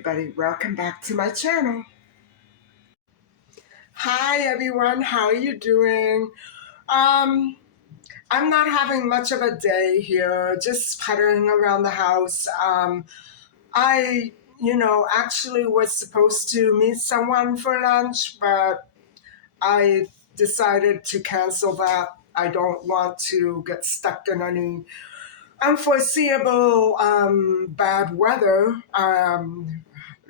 everybody, welcome back to my channel. Hi everyone, how are you doing? I'm not having much of a day here, just puttering around the house. I, actually was supposed to meet someone for lunch, but I decided to cancel that. I don't want to get stuck in any unforeseeable bad weather.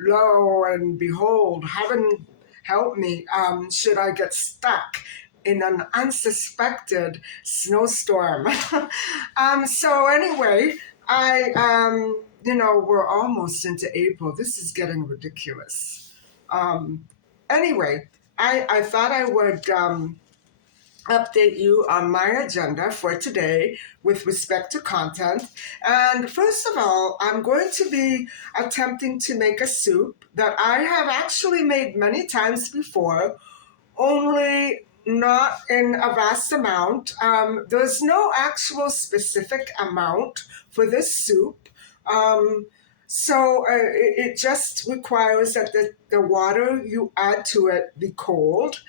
Lo and behold, heaven help me, should I get stuck in an unsuspected snowstorm. So anyway, we're almost into April. This is getting ridiculous. Anyway, I thought I would update you on my agenda for today with respect to content. And first of all, I'm going to be attempting to make a soup that I have actually made many times before, only not in a vast amount. There's no actual specific amount for this soup. So it just requires that the water you add to it be cold,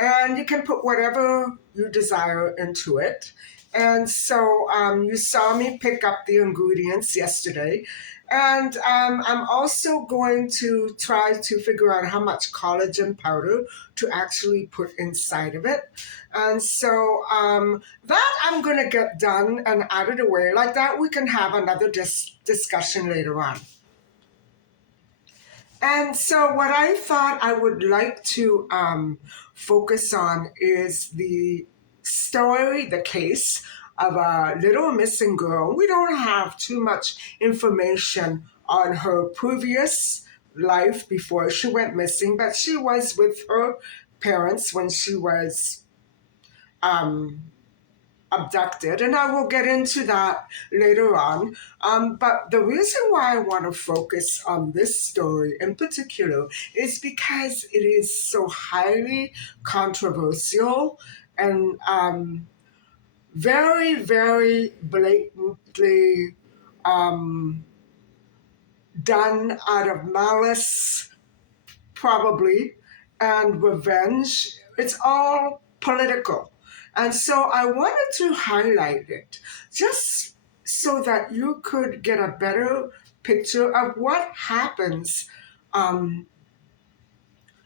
and you can put whatever you desire into it. And so you saw me pick up the ingredients yesterday. And I'm also going to try to figure out how much collagen powder to actually put inside of it. And so that I'm going to get done and out of the way. Like that, we can have another discussion later on. And so what I thought I would like to focus on is the story, the case of a little missing girl. We don't have too much information on her previous life before she went missing, but she was with her parents when she was abducted, and I will get into that later on. But the reason why I want to focus on this story in particular is because it is so highly controversial and very, very blatantly done out of malice, probably, and revenge. It's all political. And so I wanted to highlight it just so that you could get a better picture of what happens, in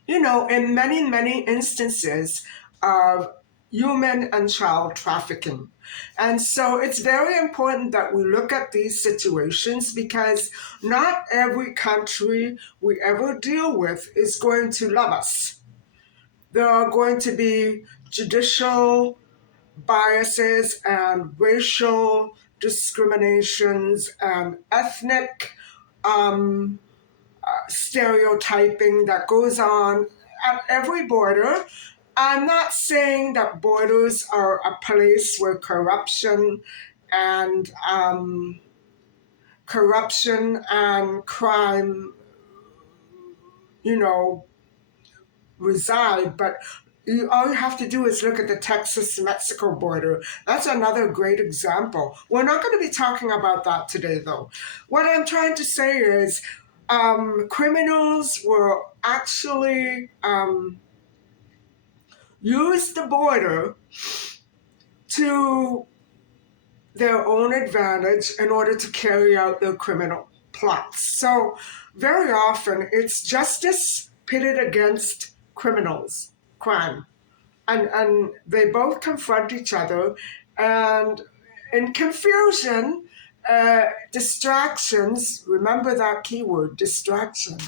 many, many instances of human and child trafficking. And so it's very important that we look at these situations, because not every country we ever deal with is going to love us. There are going to be judicial biases and racial discriminations and ethnic stereotyping that goes on at every border. I'm not saying that borders are a place where corruption and crime, reside, but all you have to do is look at the Texas-Mexico border. That's another great example. We're not going to be talking about that today, though. What I'm trying to say is criminals were actually use the border to their own advantage in order to carry out their criminal plots. So very often it's justice pitted against crime. And they both confront each other, and in confusion, distractions, remember that keyword, distraction,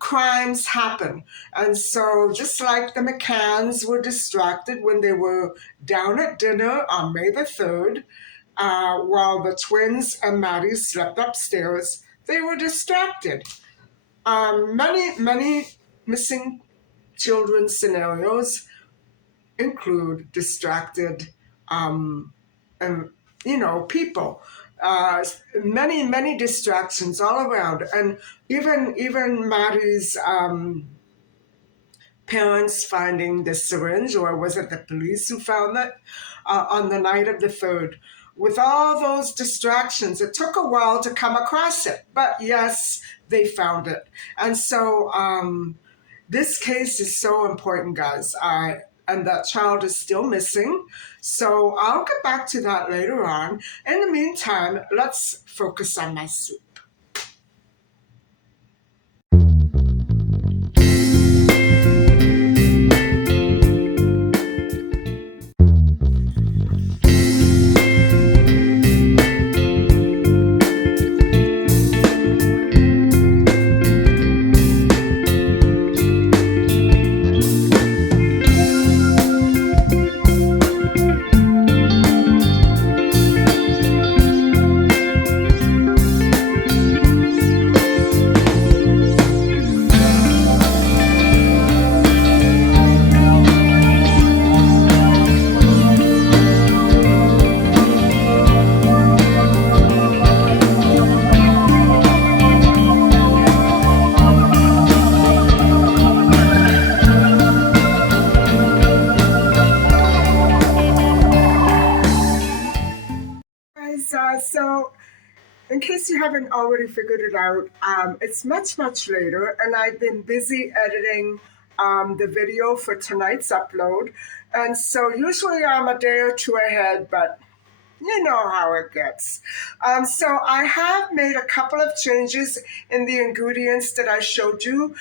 crimes happen. And so just like the McCanns were distracted when they were down at dinner on May the 3rd, while the twins and Maddie slept upstairs, they were distracted. Many missing children scenarios include distracted people. Many distractions all around. And even Maddie's parents finding the syringe, or was it the police who found it on the night of the 3rd? with all those distractions, it took a while to come across it. But yes, they found it. And so this case is so important, guys. And that child is still missing. So I'll get back to that later on. In the meantime, let's focus on my soup. Guys, so in case you haven't already figured it out, it's much, much later, and I've been busy editing the video for tonight's upload. And so usually I'm a day or two ahead, but you know how it gets. So I have made a couple of changes in the ingredients that I showed you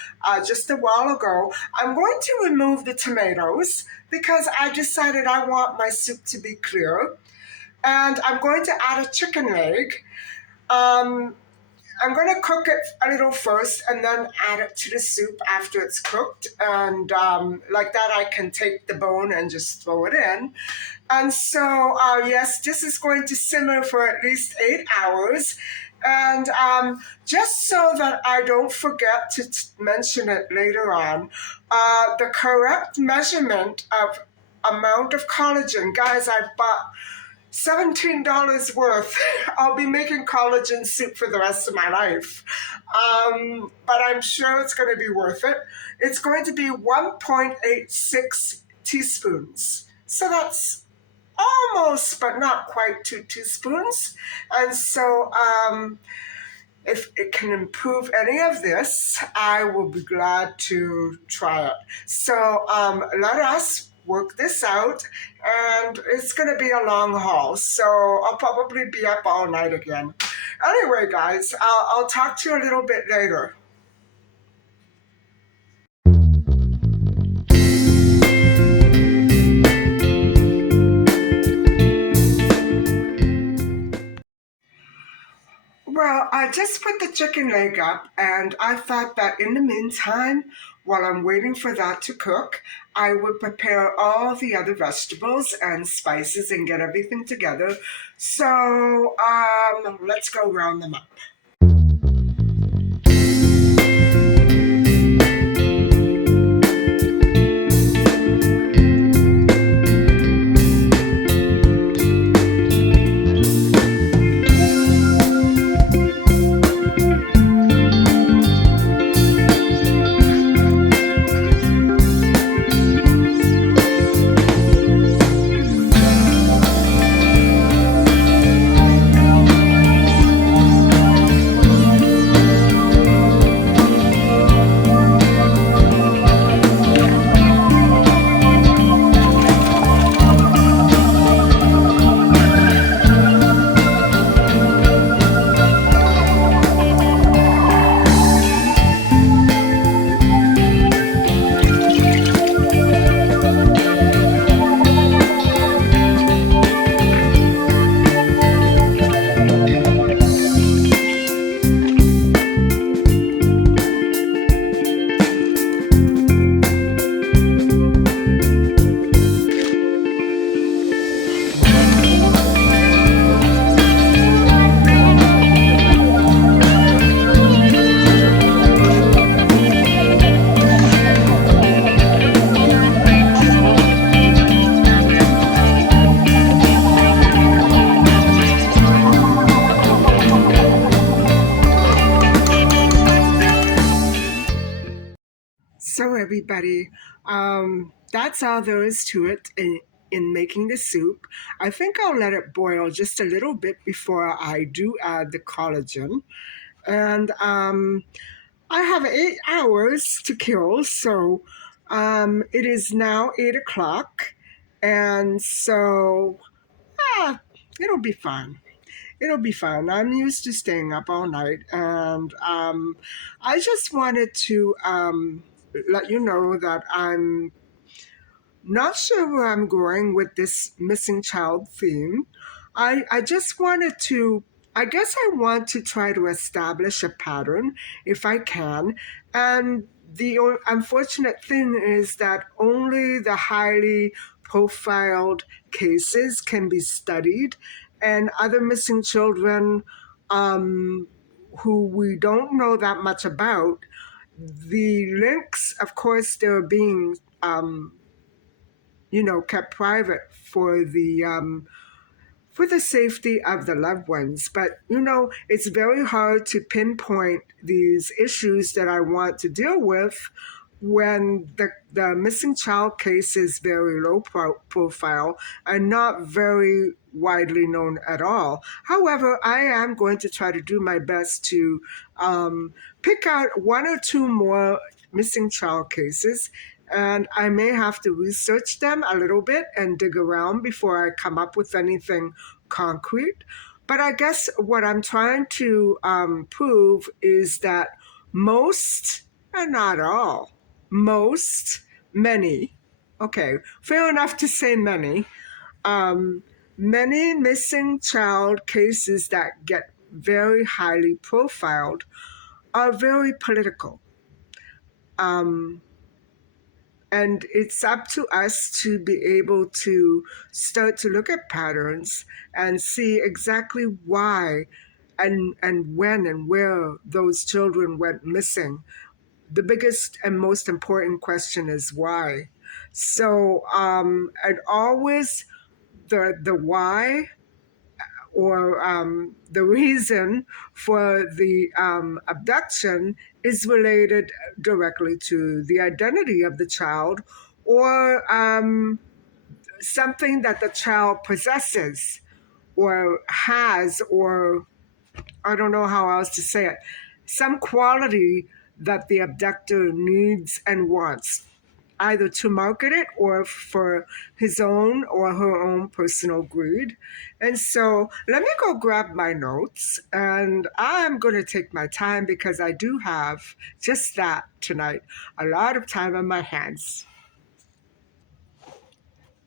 just a while ago. I'm going to remove the tomatoes because I decided I want my soup to be clear. And I'm going to add a chicken leg. I'm going to cook it a little first and then add it to the soup after it's cooked. And like that, I can take the bone and just throw it in. And so, yes, this is going to simmer for at least 8 hours. And just so that I don't forget to mention it later on, the correct measurement of amount of collagen, guys, I've bought $17 worth. I'll be making collagen soup for the rest of my life. But I'm sure it's going to be worth it. It's going to be 1.86 teaspoons. So that's almost, but not quite 2 teaspoons. And so if it can improve any of this, I will be glad to try it. So let us work this out, and it's going to be a long haul, so I'll probably be up all night again. Anyway, guys, I'll talk to you a little bit later. Well, I just put the chicken leg up, and I thought that in the meantime, while I'm waiting for that to cook, I would prepare all the other vegetables and spices and get everything together. So let's go round them up. So everybody, that's all there is to it. in making the soup. I think I'll let it boil just a little bit before I do add the collagen. And I have 8 hours to kill, so it is now 8 o'clock. And so, ah, it'll be fine. It'll be fun. I'm used to staying up all night, and I just wanted to let you know that I'm not sure where I'm going with this missing child theme. I just wanted to, I guess I want to try to establish a pattern if I can. And the unfortunate thing is that only the highly profiled cases can be studied, and other missing children who we don't know that much about. The links, of course, they're being kept private for the safety of the loved ones. But it's very hard to pinpoint these issues that I want to deal with when the missing child case is very low profile and not very widely known at all. However, I am going to try to do my best to pick out one or two more missing child cases, and I may have to research them a little bit and dig around before I come up with anything concrete. But I guess what I'm trying to prove is that most, and not all, most, many, okay, fair enough to say many, many missing child cases that get very highly profiled are very political. And it's up to us to be able to start to look at patterns and see exactly why and when and where those children went missing. The biggest and most important question is why. So, and always the why or the reason for the abduction is related directly to the identity of the child or something that the child possesses or has, or I don't know how else to say it, some quality that the abductor needs and wants, either to market it or for his own or her own personal greed. And so let me go grab my notes, and I'm going to take my time because I do have just that tonight, a lot of time on my hands.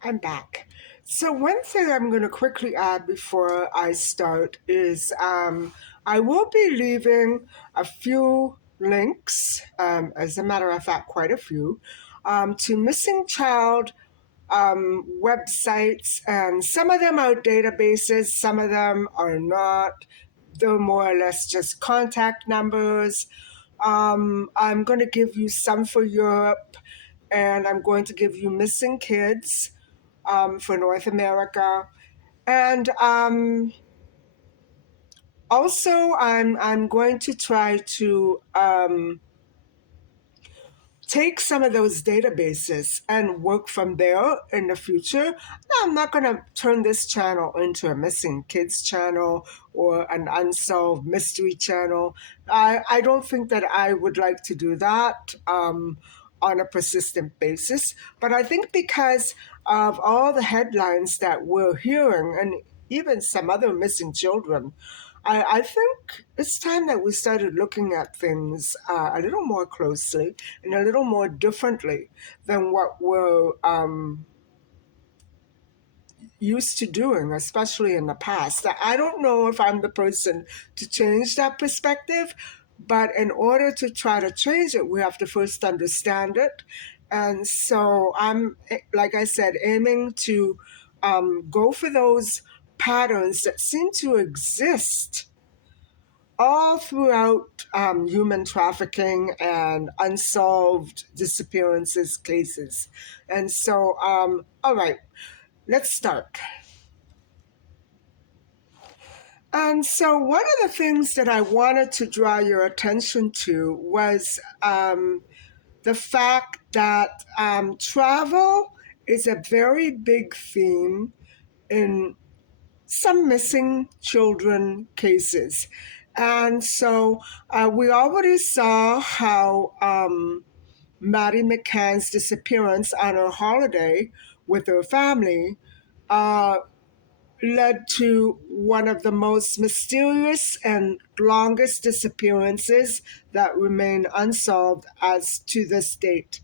I'm back. So one thing I'm going to quickly add before I start is I will be leaving a few links, as a matter of fact, quite a few, to missing child websites, and some of them are databases, some of them are not. They're more or less just contact numbers. I'm going to give you some for Europe, and I'm going to give you missing kids for North America. And also, I'm going to try to take some of those databases and work from there in the future. I'm not going to turn this channel into a missing kids channel or an unsolved mystery channel. I don't think that I would like to do that on a persistent basis. But I think because of all the headlines that we're hearing, and even some other missing children, I think it's time that we started looking at things a little more closely and a little more differently than what we're used to doing, especially in the past. I don't know if I'm the person to change that perspective, but in order to try to change it, we have to first understand it. And so I'm, like I said, aiming to go for those patterns that seem to exist all throughout human trafficking and unsolved disappearances cases. And so, all right, let's start. And so one of the things that I wanted to draw your attention to was the fact that travel is a very big theme in some missing children cases. And so we already saw how Maddie McCann's disappearance on her holiday with her family uh, led to one of the most mysterious and longest disappearances that remain unsolved as to this date.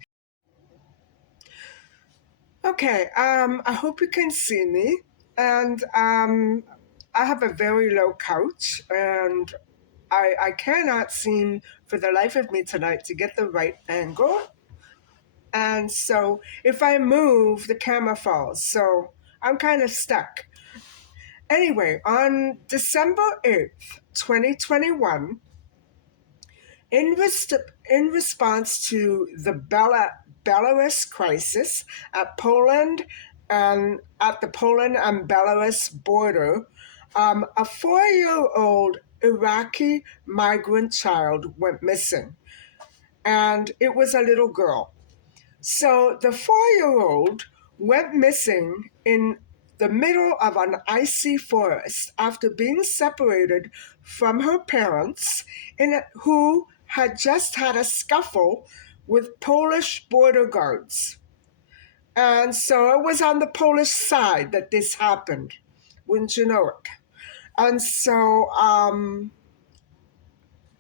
Okay, I hope you can see me. And I have a very low couch, and I cannot seem for the life of me tonight to get the right angle. And so if I move, the camera falls. So I'm kind of stuck. Anyway, on December 8th, 2021, in response to the Belarus crisis at Poland and at the Poland and Belarus border, a 4-year-old Iraqi migrant child went missing, and it was a little girl. So the 4-year-old went missing in the middle of an icy forest after being separated from her parents, who had just had a scuffle with Polish border guards. And so it was on the Polish side that this happened, wouldn't you know it? And so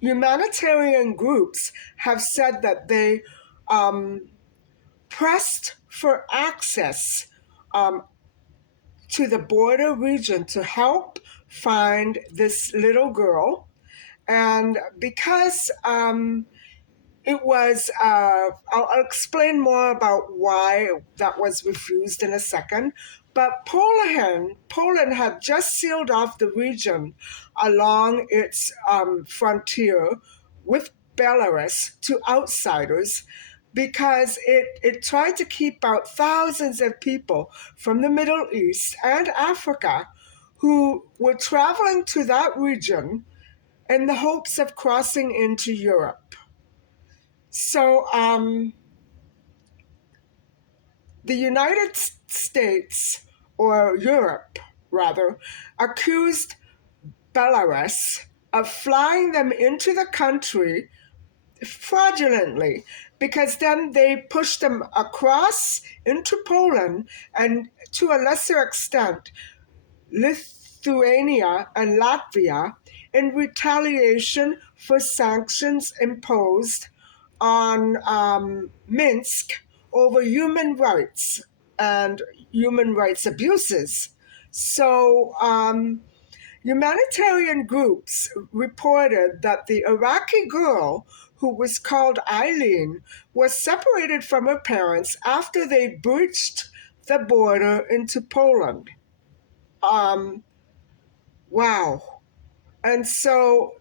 humanitarian groups have said that they pressed for access to the border region to help find this little girl. And because it was, I'll explain more about why that was refused in a second. But Poland had just sealed off the region along its frontier with Belarus to outsiders because it tried to keep out thousands of people from the Middle East and Africa who were traveling to that region in the hopes of crossing into Europe. So the United States, or Europe rather, accused Belarus of flying them into the country fraudulently, because then they pushed them across into Poland and, to a lesser extent, Lithuania and Latvia, in retaliation for sanctions imposed on Minsk over human rights and human rights abuses. So humanitarian groups reported that the Iraqi girl, who was called Eileen, was separated from her parents after they breached the border into Poland. Wow. And so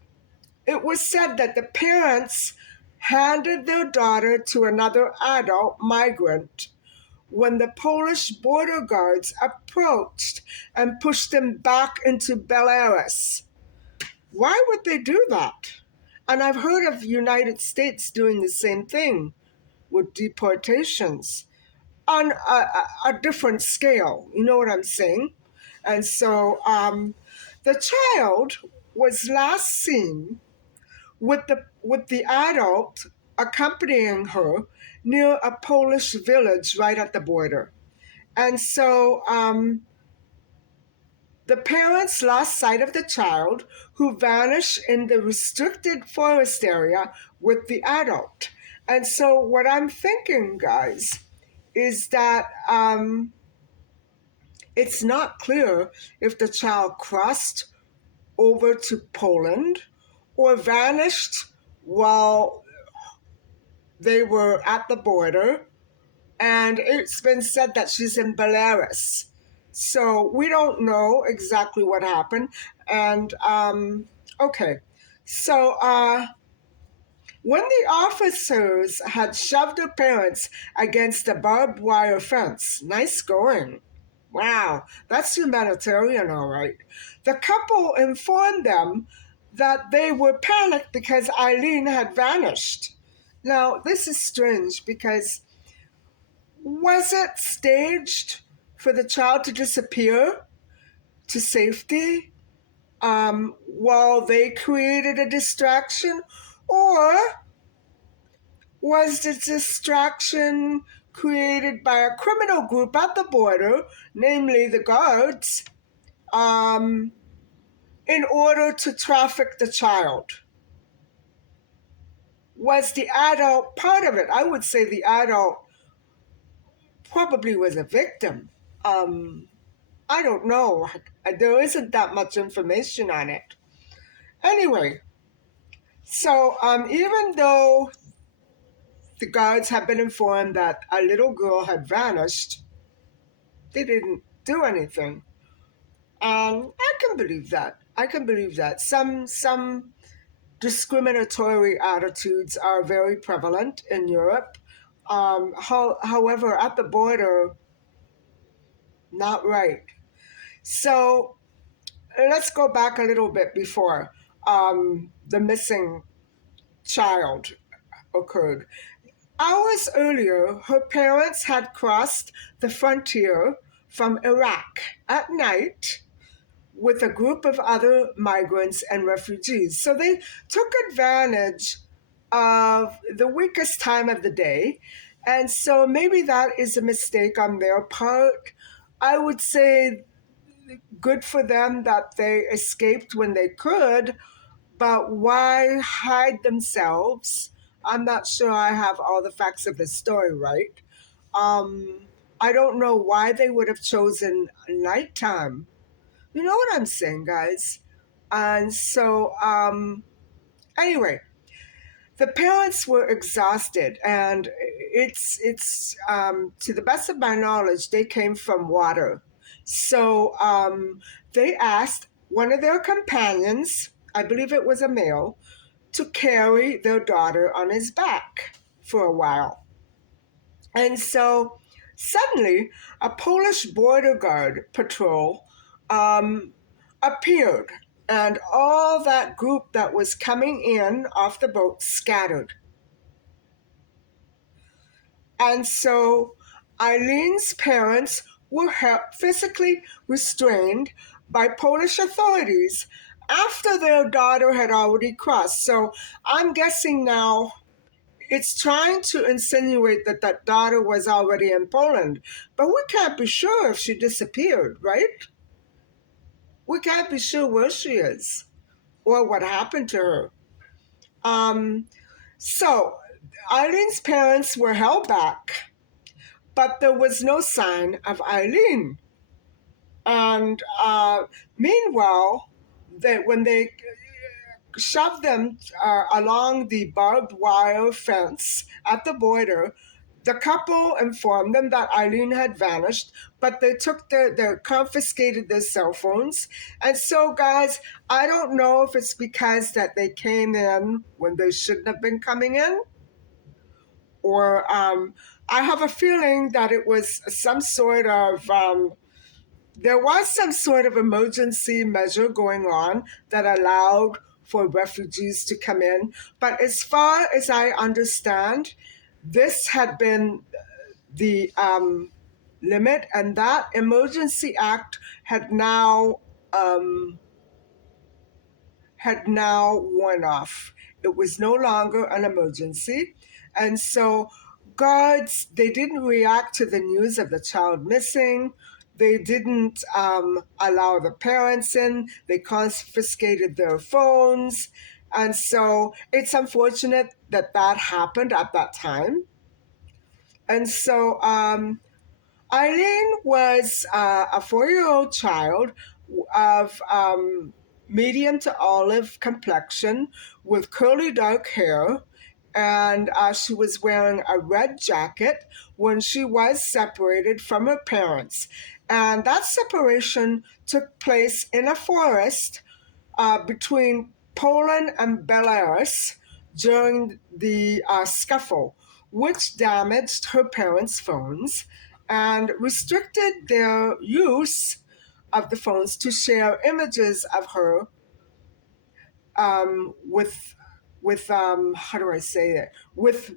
it was said that the parents handed their daughter to another adult migrant when the Polish border guards approached and pushed them back into Belarus. Why would they do that? And I've heard of the United States doing the same thing with deportations on a different scale. You know what I'm saying? And so the child was last seen with the adult accompanying her near a Polish village right at the border. And so the parents lost sight of the child, who vanished in the restricted forest area with the adult. And so what I'm thinking, guys, is that it's not clear if the child crossed over to Poland or vanished while they were at the border. And it's been said that she's in Belarus. So we don't know exactly what happened. And okay, so when the officers had shoved their parents against a barbed wire fence, nice going. Wow, that's humanitarian, all right. The couple informed them that they were panicked because Eileen had vanished. Now, this is strange because Was it staged for the child to disappear to safety while they created a distraction? Or was the distraction created by a criminal group at the border, namely the guards, um, in order to traffic the child? Was the adult part of it? I would say the adult probably was a victim. I don't know. There isn't that much information on it. Anyway, so even though the guards have been informed that a little girl had vanished, they didn't do anything. I can believe that. I can believe that. Some discriminatory attitudes are very prevalent in Europe. However, at the border, not right. So let's go back a little bit before the missing child occurred. Hours earlier, her parents had crossed the frontier from Iraq at night with a group of other migrants and refugees. So they took advantage of the weakest time of the day. And so maybe that is a mistake on their part. I would say good for them that they escaped when they could, but why hide themselves? I'm not sure I have all the facts of the story right. I don't know why they would have chosen nighttime. You know what I'm saying, guys? And so, anyway, the parents were exhausted, and it's to the best of my knowledge, they came from water. So they asked one of their companions, I believe it was a male, to carry their daughter on his back for a while. And so suddenly, a Polish border guard patrol appeared, and all that group that was coming in off the boat scattered. And so Eileen's parents were physically restrained by Polish authorities after their daughter had already crossed. So I'm guessing now it's trying to insinuate that that daughter was already in Poland, but we can't be sure if she disappeared, right? We can't be sure where she is or what happened to her. So Eileen's parents were held back, but there was no sign of Eileen. And meanwhile, when they shoved them along the barbed wire fence at the border, the couple informed them that Eileen had vanished, but they took they confiscated their cell phones. And so, guys, I don't know if it's because that they came in when they shouldn't have been coming in, or I have a feeling that it was some sort of there was some sort of emergency measure going on that allowed for refugees to come in. But as far as I understand, this had been the limit, and that emergency act had now worn off. It was no longer an emergency. And so guards, they didn't react to the news of the child missing. They didn't allow the parents in. They confiscated their phones. And so it's unfortunate that that happened at that time. And so Eileen was a 4-year-old child of medium to olive complexion with curly dark hair, and she was wearing a red jacket when she was separated from her parents. And that separation took place in a forest between Poland and Belarus during the scuffle, which damaged her parents' phones and restricted their use of the phones to share images of her with how do I say it, with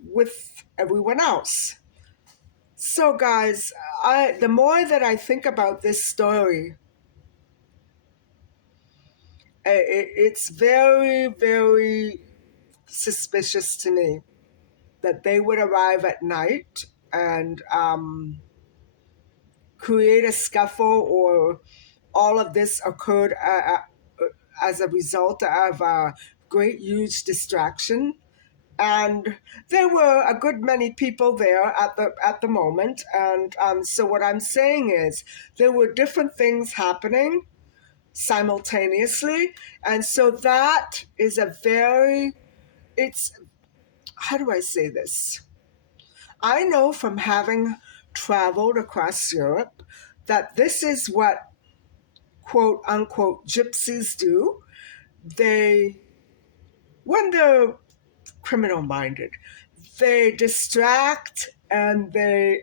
everyone else. So, guys, the more that I think about this story, it's very, very suspicious to me that they would arrive at night and create a scuffle, or all of this occurred as a result of a great, huge distraction. And there were a good many people there at the moment. And so what I'm saying is there were different things happening simultaneously. And so that is a very, it's, how do I say this? I know from having traveled across Europe that this is what quote unquote gypsies do. They, when they're criminal minded, they distract and they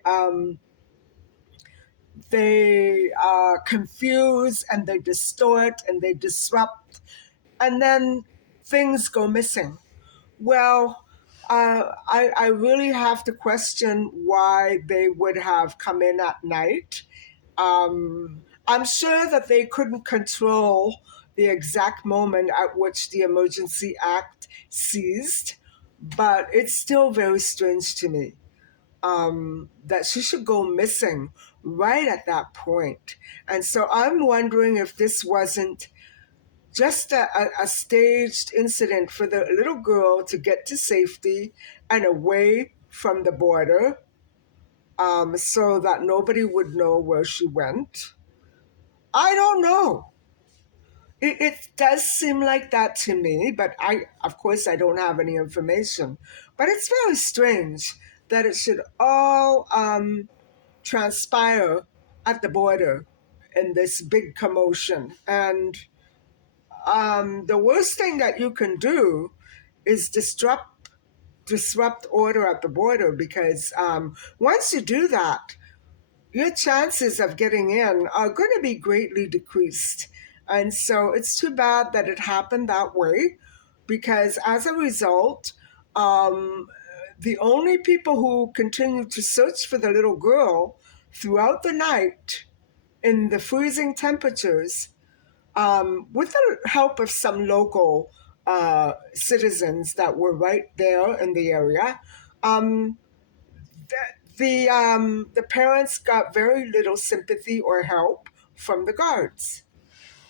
confuse and they distort and they disrupt, and then things go missing. Well, I really have to question why they would have come in at night. I'm sure that they couldn't control the exact moment at which the Emergency Act ceased, but it's still very strange to me that she should go missing right at that point. And so I'm wondering if this wasn't just a staged incident for the little girl to get to safety and away from the border, so that nobody would know where she went. I don't know. It does seem like that to me, but of course, I don't have any information. But it's very strange that it should all transpire at the border in this big commotion. And the worst thing that you can do is disrupt order at the border, because once you do that, your chances of getting in are going to be greatly decreased. And so it's too bad that it happened that way, because as a result, um, the only people who continued to search for the little girl throughout the night in the freezing temperatures, with the help of some local citizens that were right there in the area, um, the parents got very little sympathy or help from the guards,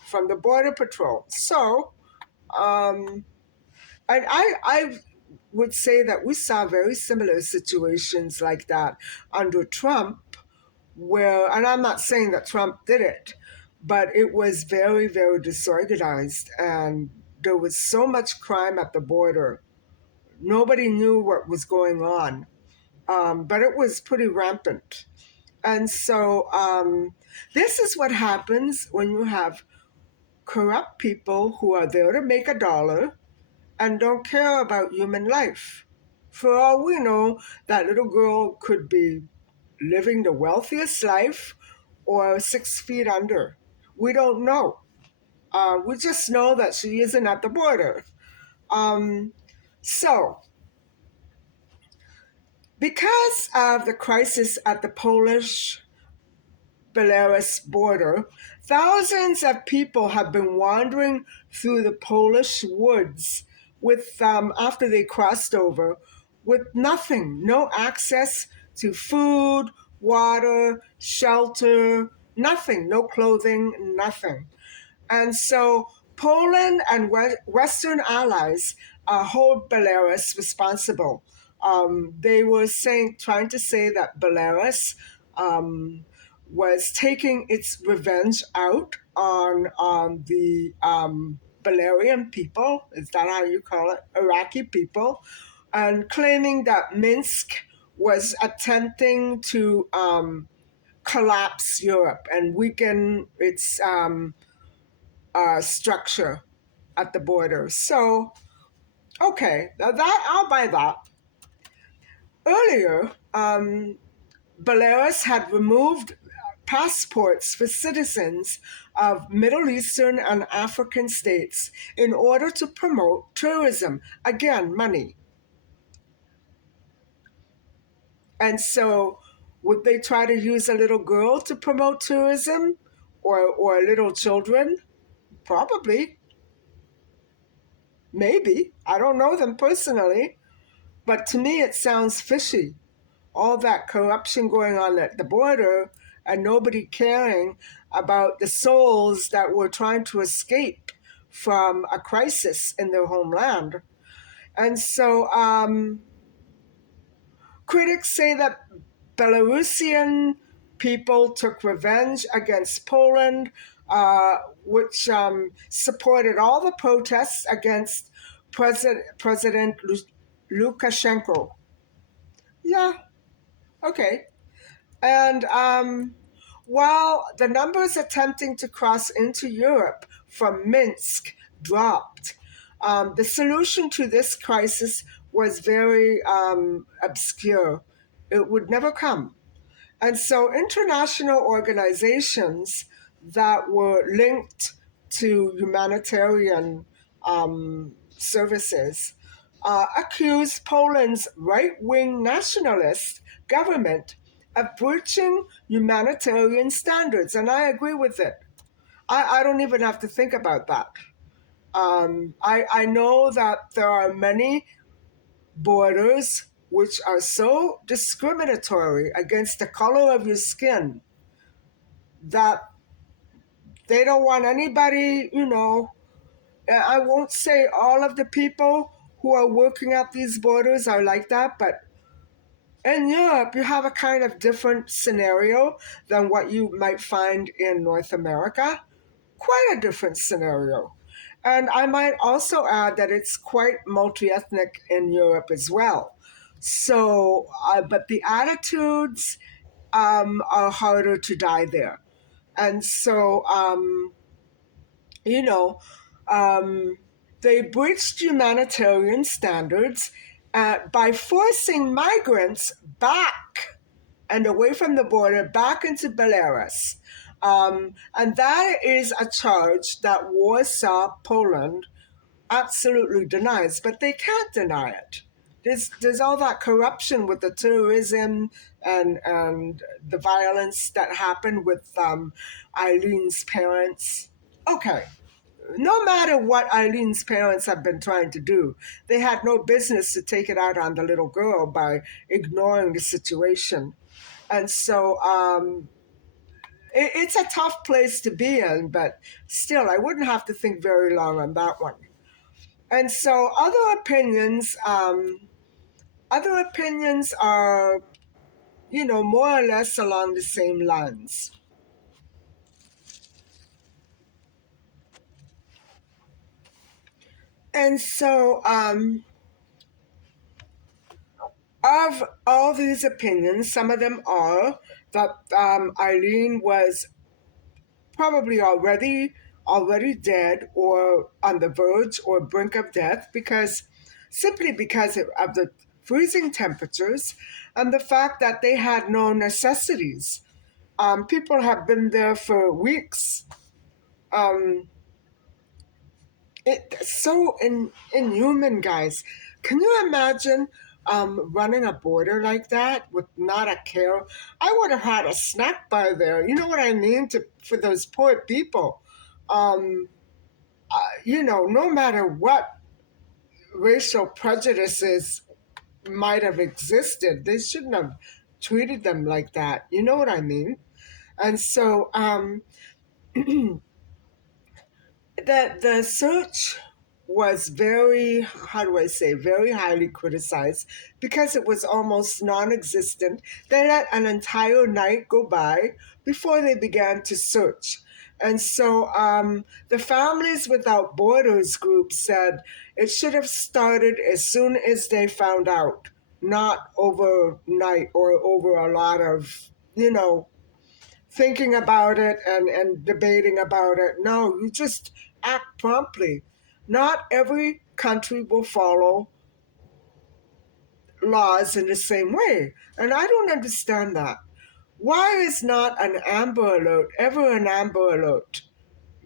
from the border patrol. So, and I would say that we saw very similar situations like that under Trump, where, and I'm not saying that Trump did it, but it was very, very disorganized, and there was so much crime at the border. Nobody knew what was going on, but it was pretty rampant. And so this is what happens when you have corrupt people who are there to make a dollar and don't care about human life. For all we know, that little girl could be living the wealthiest life or 6 feet under. We don't know. We just know that she isn't at the border. Um, so, because of the crisis at the Polish Belarus border, thousands of people have been wandering through the Polish woods with after they crossed over, with nothing, no access to food, water, shelter, nothing, no clothing, nothing. And so Poland and Western allies hold Belarus responsible. They were trying to say that Belarus was taking its revenge out on the Belarusian people, is that how you call it? Iraqi people, and claiming that Minsk was attempting to collapse Europe and weaken its structure at the border. So, okay, now that I'll buy that. Earlier, Belarus had removed passports for citizens of Middle Eastern and African states in order to promote tourism. Again, money. And so Would they try to use a little girl to promote tourism, or little children? Probably, maybe. I don't know them personally, but to me it sounds fishy. All that corruption going on at the border and nobody caring about the souls that were trying to escape from a crisis in their homeland. And so critics say that Belarusian people took revenge against Poland, uh, which supported all the protests against President Lukashenko. Yeah, okay. And while the numbers attempting to cross into Europe from Minsk dropped, the solution to this crisis was very obscure. It would never come. And so international organizations that were linked to humanitarian services accused Poland's right wing nationalist government of breaching humanitarian standards. And I agree with it. I don't even have to think about that. I know that there are many borders which are so discriminatory against the color of your skin that they don't want anybody, I won't say all of the people who are working at these borders are like that, but in Europe, you have a kind of different scenario than what you might find in North America. Quite a different scenario. And I might also add that it's quite multi ethnic in Europe as well. So, but the attitudes are harder to die there. And so, you know, um, they breached humanitarian standards by forcing migrants back and away from the border back into Belarus. And that is a charge that Warsaw, Poland, absolutely denies, but they can't deny it. There's all that corruption with the tourism and the violence that happened with Eileen's parents. Okay, no matter what Eileen's parents have been trying to do, they had no business to take it out on the little girl by ignoring the situation. And so it's a tough place to be in, but still, I wouldn't have to think very long on that one. And so other opinions are, more or less along the same lines. And so, of all these opinions, some of them are that Eileen was probably already dead or on the verge or brink of death simply because of the freezing temperatures and the fact that they had no necessities. People have been there for weeks. Um, it's so inhuman, guys. Can you imagine running a border like that with not a care? I would have had a snack bar there. You know what I mean? For those poor people. Um, no matter what racial prejudices might have existed, they shouldn't have treated them like that. You know what I mean? And so the search was very, how do I say, very highly criticized because it was almost non-existent. They let an entire night go by before they began to search. And so the Families Without Borders group said it should have started as soon as they found out, not overnight or over a lot of, thinking about it and debating about it. No, you just act promptly. Not every country will follow laws in the same way. And I don't understand that. Why is not an Amber Alert ever an Amber Alert?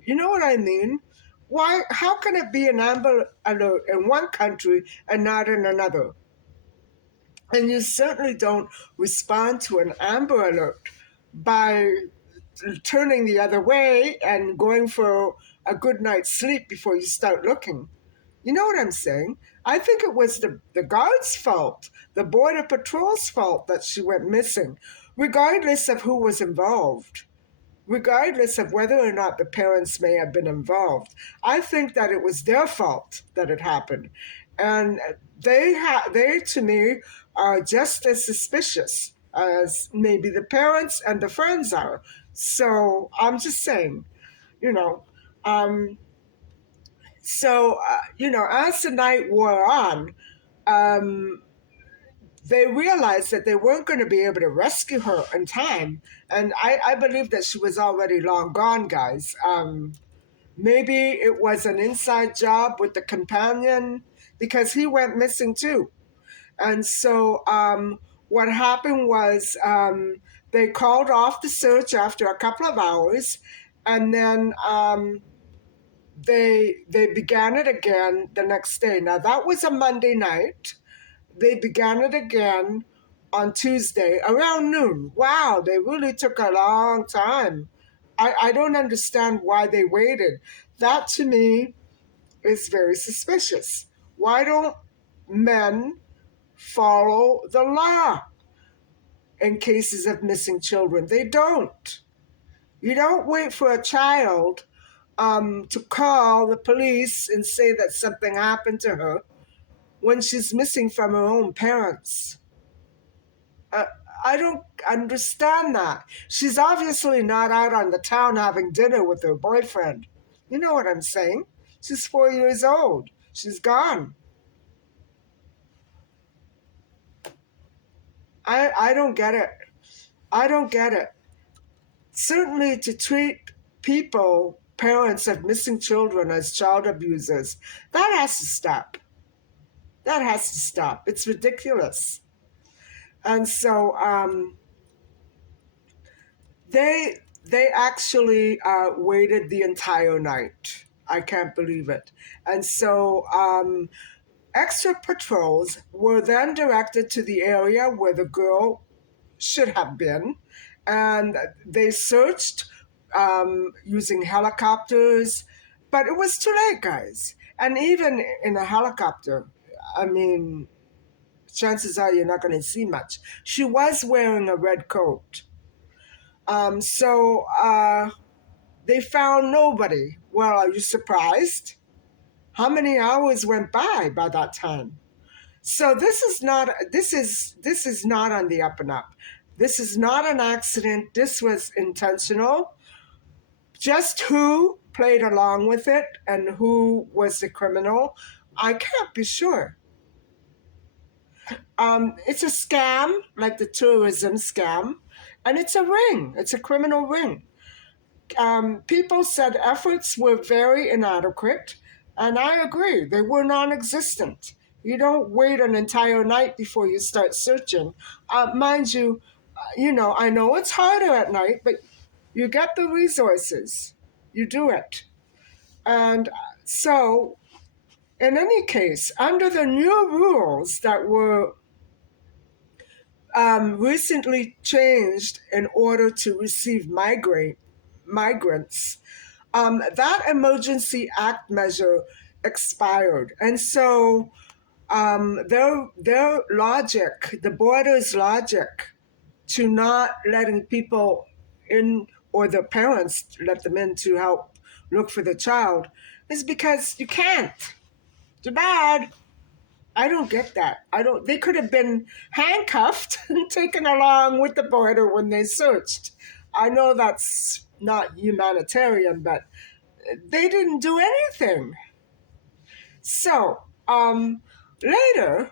You know what I mean? Why? How can it be an Amber Alert in one country and not in another? And you certainly don't respond to an Amber Alert by turning the other way and going for a good night's sleep before you start looking. You know what I'm saying? I think it was the guard's fault, the Border Patrol's fault that she went missing, regardless of who was involved, regardless of whether or not the parents may have been involved. I think that it was their fault that it happened. And they to me, are just as suspicious as maybe the parents and the friends are. So I'm just saying, you know, um, as the night wore on, um, they realized that they weren't going to be able to rescue her in time. And I believe that she was already long gone, guys. Maybe it was an inside job with the companion because he went missing too. And so what happened was they called off the search after a couple of hours, and then they began it again the next day. Now that was a Monday night. They began it again on Tuesday around noon. Wow, they really took a long time. I don't understand why they waited. That to me is very suspicious. Why don't men follow the law in cases of missing children? They don't. You don't wait for a child to call the police and say that something happened to her when she's missing from her own parents. Uh, I don't understand that. She's obviously not out on the town having dinner with her boyfriend. You know what I'm saying? She's 4 years old. She's gone. I don't get it. I don't get it. Certainly to treat people, parents of missing children, as child abusers, that has to stop. That has to stop. It's ridiculous. And so they actually waited the entire night. I can't believe it. And so extra patrols were then directed to the area where the girl should have been, and they searched using helicopters, but it was too late, guys. And even in a helicopter, I mean, chances are you're not going to see much. She was wearing a red coat. So they found nobody. Well, are you surprised? How many hours went by that time? So this is not on the up and up. This is not an accident. This was intentional. Just who played along with it and who was the criminal, I can't be sure. It's a scam, like the tourism scam, and it's a ring. It's a criminal ring. People said efforts were very inadequate, and I agree. They were non-existent. You don't wait an entire night before you start searching. Mind you, I know it's harder at night, but you get the resources. You do it. And so, in any case, under the new rules that were recently changed in order to receive migrants, that Emergency Act measure expired. And so their logic, the border's logic to not letting people in, or the parents let them in to help look for the child, is because you can't. Too bad. I don't get that. They could have been handcuffed and taken along with the border when they searched. I know that's not humanitarian, but they didn't do anything. So, later,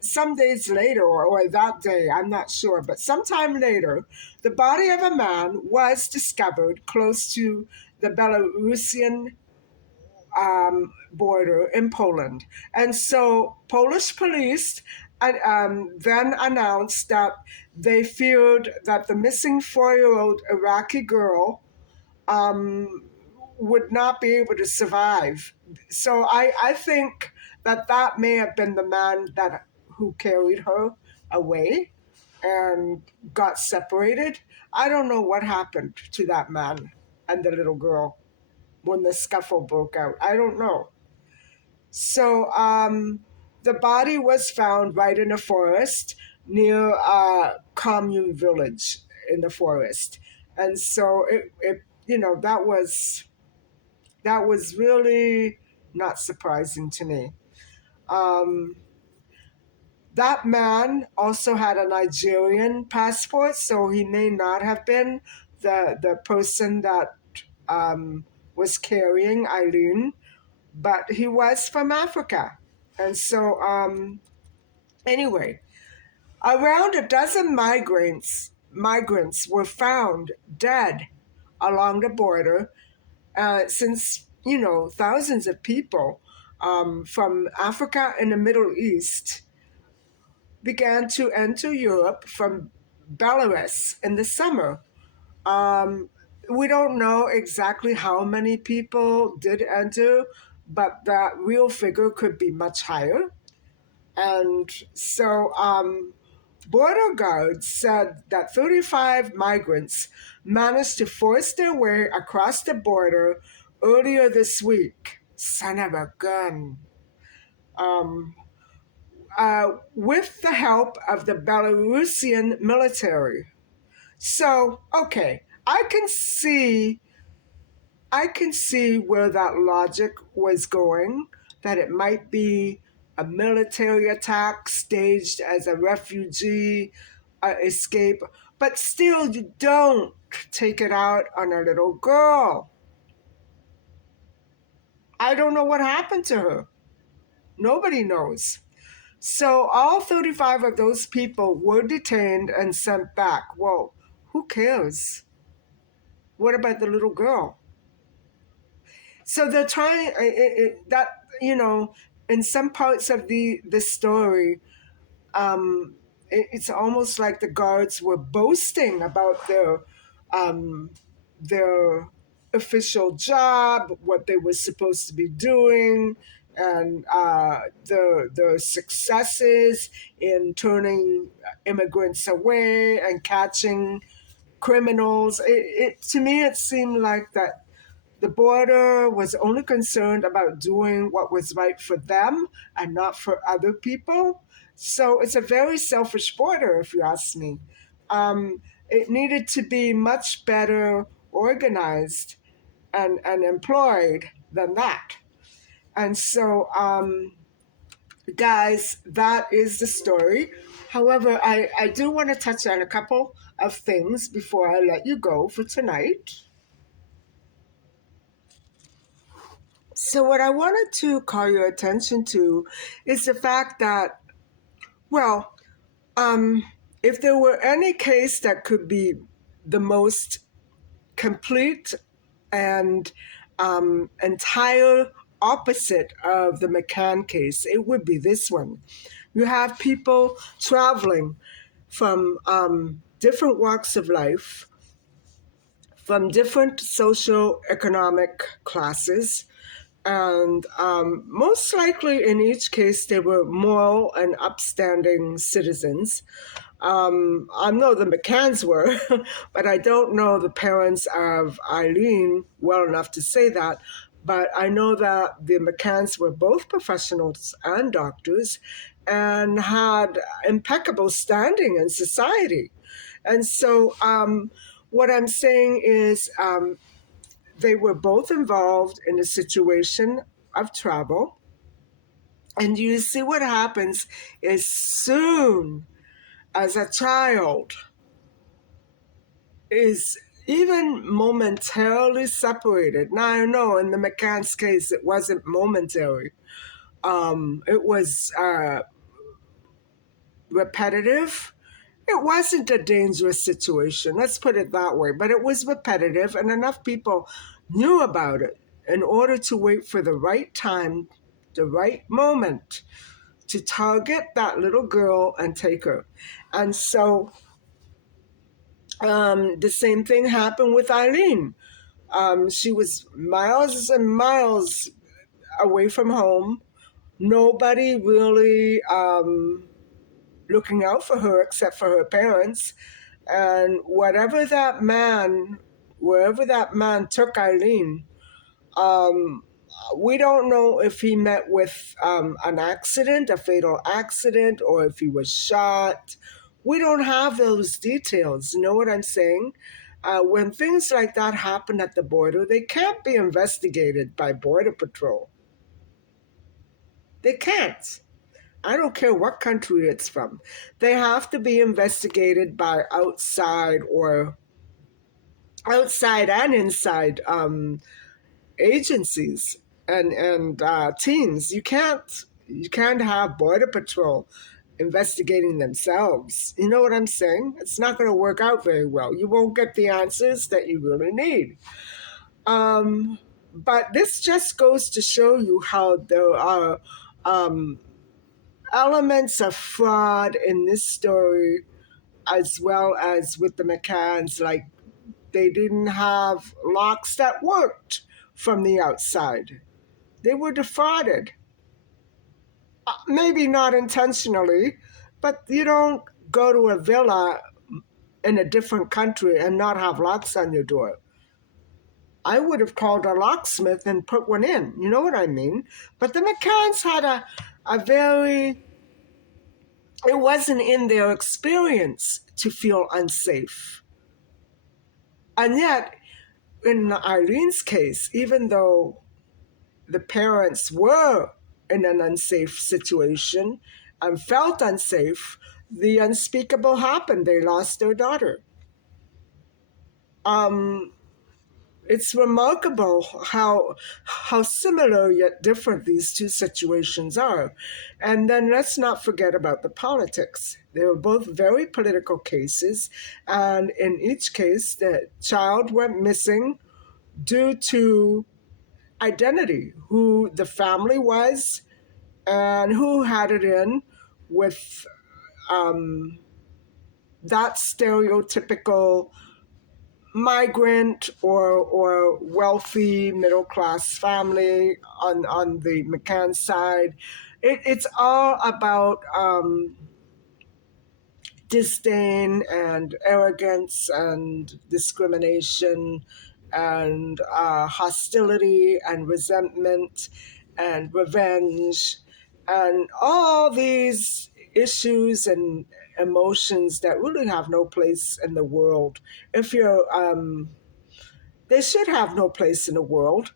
some days later, or that day, I'm not sure, but sometime later, the body of a man was discovered close to the Belarusian border in Poland. And so Polish police then announced that they feared that the missing 4-year-old Iraqi girl would not be able to survive. So I think that may have been the man who carried her away and got separated. I don't know what happened to that man and the little girl when the scuffle broke out. I don't know. So the body was found right in a forest near a commune village in the forest. And so that was really not surprising to me. Um, that man also had a Nigerian passport, so he may not have been the person that um, was carrying Eileen, but he was from Africa. And so, anyway, around a dozen migrants were found dead along the border since, thousands of people from Africa and the Middle East began to enter Europe from Belarus in the summer. Um, we don't know exactly how many people did enter, but the real figure could be much higher. And so border guards said that 35 migrants managed to force their way across the border earlier this week. Son of a gun. Um, with the help of the Belarusian military. So, okay, I can see where that logic was going, that it might be a military attack staged as a refugee escape, but still, you don't take it out on a little girl. I don't know what happened to her. Nobody knows. So all 35 of those people were detained and sent back. Well, who cares? What about the little girl? So they're trying that, in some parts of the story, um, it's almost like the guards were boasting about um, their official job, what they were supposed to be doing, and the successes in turning immigrants away and catching criminals. To me, it seemed like that the border was only concerned about doing what was right for them and not for other people. So it's a very selfish border, if you ask me. It needed to be much better organized and employed than that. And so, guys, that is the story. However, I do want to touch on a couple of things before I let you go for tonight. So, what I wanted to call your attention to is the fact that, well, if there were any case that could be the most complete and entire opposite of the McCann case, it would be this one. You have people traveling from different walks of life, from different socio-economic classes, and most likely in each case they were moral and upstanding citizens. I know the McCanns were, but I don't know the parents of Eileen well enough to say that. But I know that the McCanns were both professionals and doctors and had impeccable standing in society. And so what I'm saying is they were both involved in a situation of travel. And you see what happens is soon as a child is even momentarily separated. Now, I know in the McCann's case, it wasn't momentary. It was repetitive. It wasn't a dangerous situation, let's put it that way, but it was repetitive, and enough people knew about it in order to wait for the right time, the right moment to target that little girl and take her. And so the same thing happened with Eileen. She was miles and miles away from home. Nobody really looking out for her except for her parents. And wherever that man took Eileen, um, we don't know if he met with an accident, a fatal accident, or if he was shot. We don't have those details. You know what I'm saying? When things like that happen at the border, they can't be investigated by Border Patrol. They can't. I don't care what country it's from. They have to be investigated by outside and inside agencies and teams. You can't have Border Patrol investigating themselves. You know what I'm saying? It's not going to work out very well. You won't get the answers that you really need. But this just goes to show you how there are um, elements of fraud in this story, as well as with the McCanns. Like, they didn't have locks that worked from the outside. They were defrauded. Maybe not intentionally, but you don't go to a villa in a different country and not have locks on your door. I would have called a locksmith and put one in. You know what I mean? But the McCanns had a very, it wasn't in their experience to feel unsafe. And yet, in Eileen's case, even though the parents were in an unsafe situation and felt unsafe, the unspeakable happened. They lost their daughter. It's remarkable how similar yet different these two situations are. And then let's not forget about the politics. They were both very political cases, and in each case, the child went missing due to identity, who the family was and who had it in with that stereotypical migrant or wealthy middle class family on the McCann side. It's all about disdain and arrogance and discrimination and hostility and resentment and revenge and all these issues and emotions that really have no place in the world. If you're, they should have no place in the world.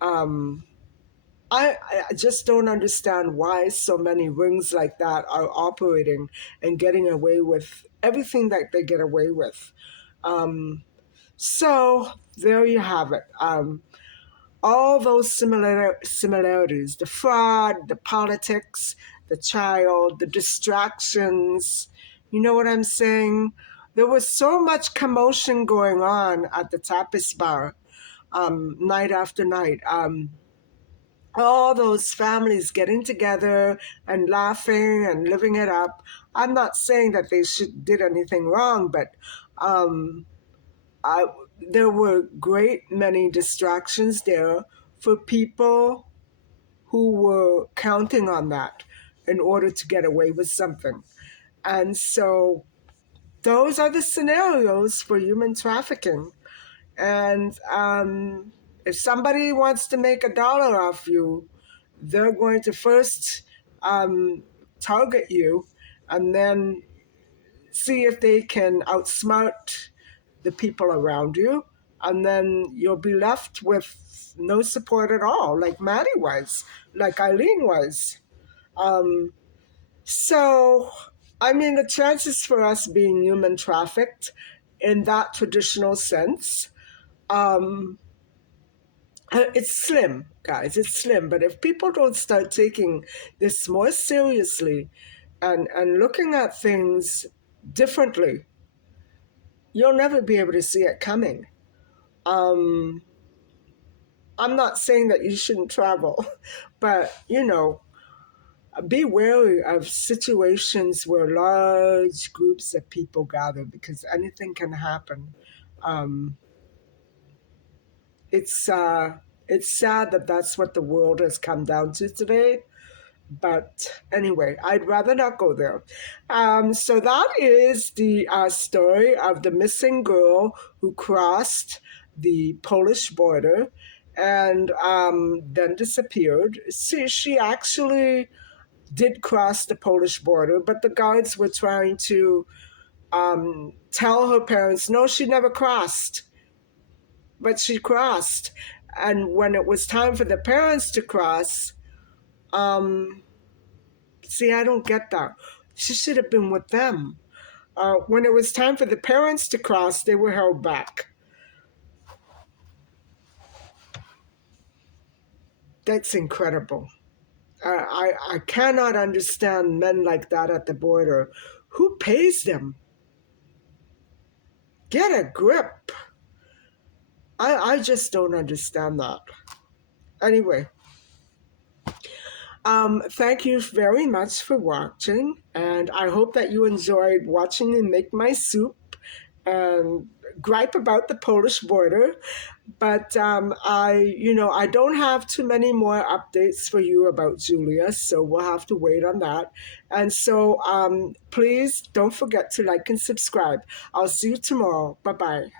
Um, I just don't understand why so many rings like that are operating and getting away with everything that they get away with. So there you have it. All those similarities, the fraud, the politics, the child, the distractions. You know what I'm saying? There was so much commotion going on at the tapas bar night after night. All those families getting together and laughing and living it up. I'm not saying that they did anything wrong, but I, there were great many distractions there for people who were counting on that in order to get away with something. And so those are the scenarios for human trafficking. And if somebody wants to make $1 off you, they're going to first target you and then see if they can outsmart the people around you. And then you'll be left with no support at all, like Maddie was, like Eileen was. So, I mean, the chances for us being human trafficked in that traditional sense, it's slim, guys. It's slim. But if people don't start taking this more seriously and looking at things differently, you'll never be able to see it coming. I'm not saying that you shouldn't travel, but, be wary of situations where large groups of people gather because anything can happen. Um, it's sad that that's what the world has come down to today. But anyway, I'd rather not go there. So that is the story of the missing girl who crossed the Polish border and then disappeared. See, she actually did cross the Polish border, but the guards were trying to tell her parents, no, she never crossed, but she crossed. And when it was time for the parents to cross, um, see, I don't get that. She should have been with them. When it was time for the parents to cross, they were held back. That's incredible. I cannot understand men like that at the border. Who pays them? Get a grip. I just don't understand that. Anyway, thank you very much for watching, and I hope that you enjoyed watching me make my soup and gripe about the Polish border. But I don't have too many more updates for you about Julia, so we'll have to wait on that. And so please don't forget to like and subscribe. I'll see you tomorrow. Bye bye.